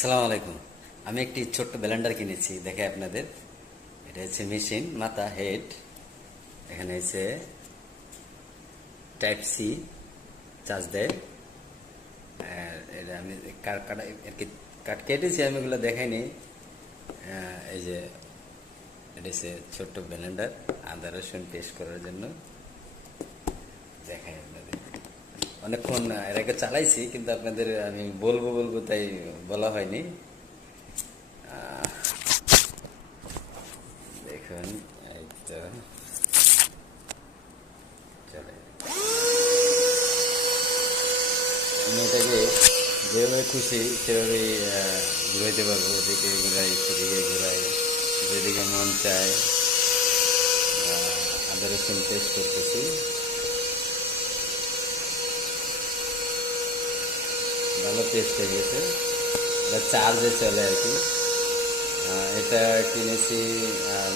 আসসালামু আলাইকুম। আমি একটি ছোট্ট ব্লেন্ডার কিনেছি, দেখে আপনাদের। এটা হচ্ছে মেশিন, মাথা হেড। এখানে হচ্ছে টাইপ সি চার্জ দেয়। আর এটা আমি কাটা আর কি কাট কেটেছি, আমি এগুলো দেখাইনি। এই যে এটা হচ্ছে ছোট্ট ব্লেন্ডার, আদা রসুন পেস্ট করার জন্য। দেখাই আপনাদের। অনেকক্ষণ এর আগে চালাইছি, কিন্তু আপনাদের আমি বলবো বলবো তাই বলা হয়নি। দেখুন, এই তো চলে। আমি এটাকে যেভাবে খুশি সেভাবেই ঘুরাইতে পারবো। এদিকে ঘুরাই, সেদিকে ঘুরাই, যেদিকে মন চায়। আদা রসুন পেস্ট করতেছি, ভালো পেস্ট হয়ে গেছে। এটা চার্জে চলে আর কি। এটা কিনেছি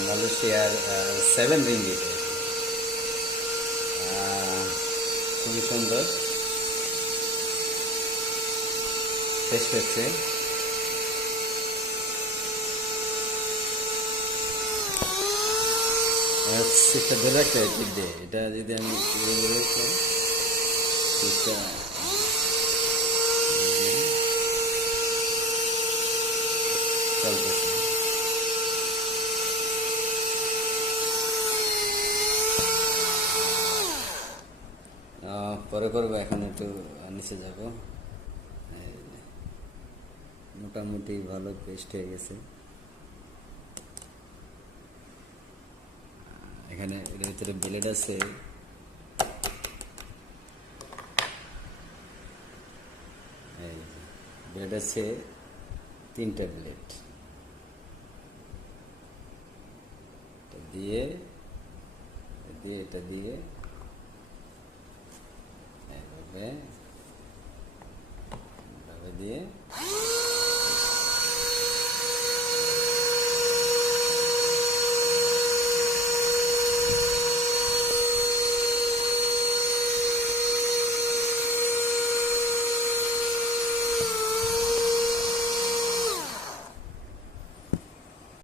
মালয়েশিয়ার 7 রিঙ্গিট। খুবই সুন্দর পেস্ট হচ্ছে। সুইচটা ধরে রাখতে হয় টিপ দিয়ে। এটা যদি আমি ধরে রাখলাম, সুইচটা চলতেছে। পরে করবো, এখন একটু নিচে যাব। মোটামুটি ভালো পেস্ট হয়ে গেছে। এখানে এর ভিতরে ব্লেড আছে। ব্লেড আছে 3টা ব্লেড। এটা দিয়ে দিয়ে এটা দিয়ে এভাবে এভাবে দিয়ে